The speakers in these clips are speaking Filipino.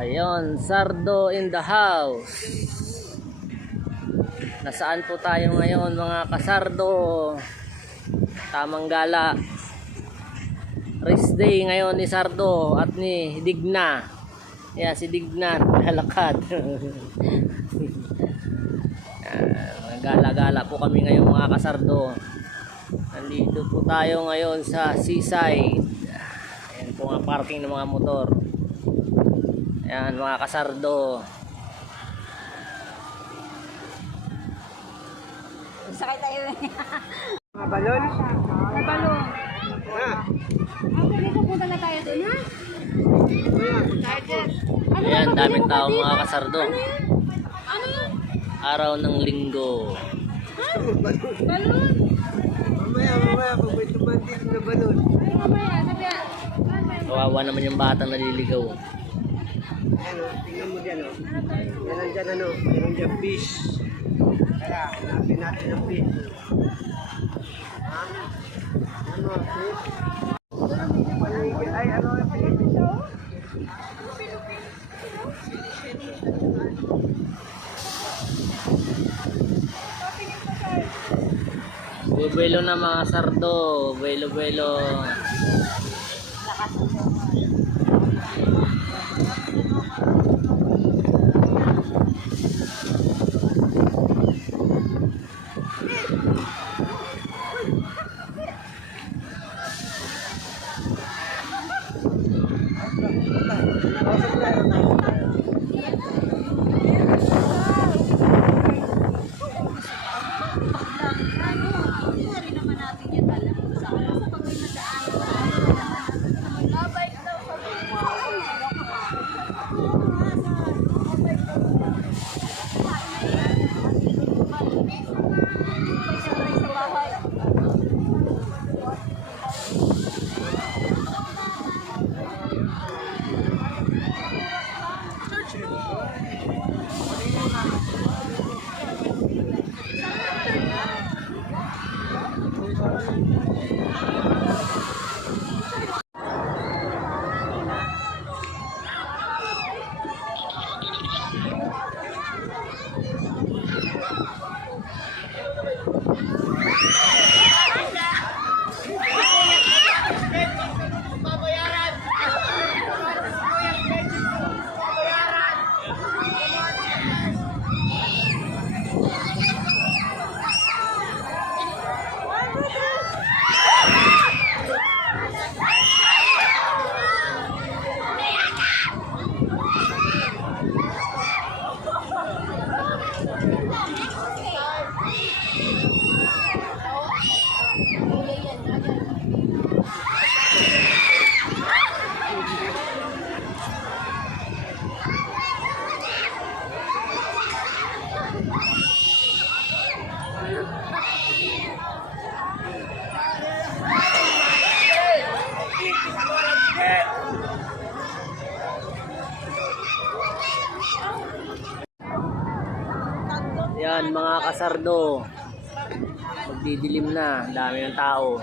Ayun, Sardo in the house. Nasaan po tayo ngayon mga kasardo? Tamang gala. Race day ngayon ni Sardo at ni Digna. Yeah, si Digna lalakad. Gala-gala po kami ngayon mga kasardo. Nandito po tayo ngayon sa seaside. Ayan po nga parking ng mga motor. Ayan mga kasardo. Sakay tayo. Mga balon? May balon. Ha? Dito punta na tayo doon, ha? Ayan, daming tao mga kasardo. Ano yun? Araw ng linggo. Balon. Mamaya, pag may tumantik na balon. Ay, mamaya, sabi yan. Kawawa naman yung batang naliligaw. Ano, tingnan mo dyan, oh. Meron dyan, ano, meron dyan fish. Tara, hanapin natin ang fish. Ha? Ano, fish? Ay, ano, fish? Buwelo na mga sardo. Buwelo-buwelo. Yan mga kasardo. Magdidilim na, dami ng tao.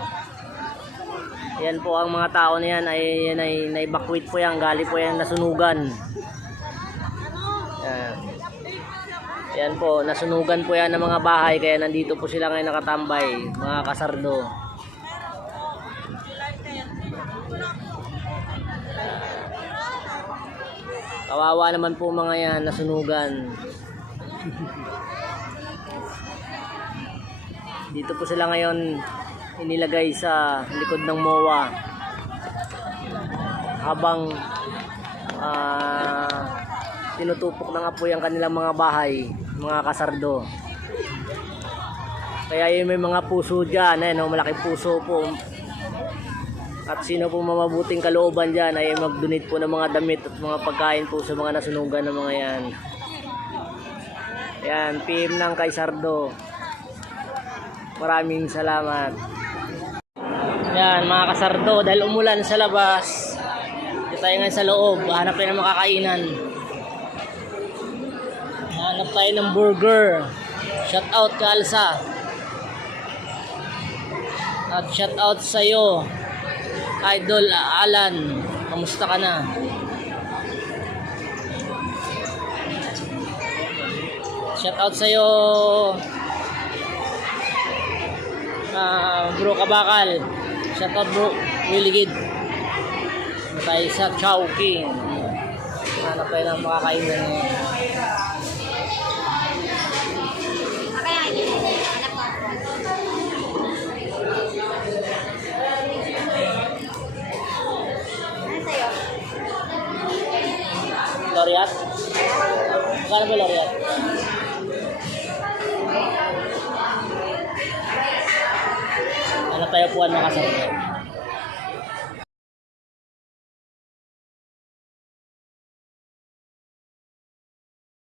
Yan po ang mga tao na yan ay na-evacuate po yan, gali po yan nasunugan. Yan. Yan po, nasunugan po yan ng mga bahay kaya nandito po sila ngayon nakatambay, mga kasardo. Kawawa naman po mga yan nasunugan. Dito po sila ngayon inilagay sa likod ng MOA habang tinutupok ng apoy ang kanilang mga bahay, mga kasardo. Kaya yung may mga puso dyan, malaking puso po. At sino po mamabuting kalooban dyan ay mag-donate po ng mga damit at mga pagkain po sa mga nasunugan ng mga yan. Yan, PM ng kay Sardo. Maraming salamat. Yan mga kasardo, dahil umulan sa labas, dito tayo ngayon sa loob, hanap tayo ng makakainan. Hanap tayo ng burger. Shout out ka Alsa. At shout out sa iyo Idol Alan. Kamusta ka na? Shout out sa'yo, bro Kabakal. Shout out bro, Willie Gid. Tayo sa Chowking. Hanap tayo ng makakainan ngayon. Loriat? Magkano ba Loriat? Ano tayo puan makasarap?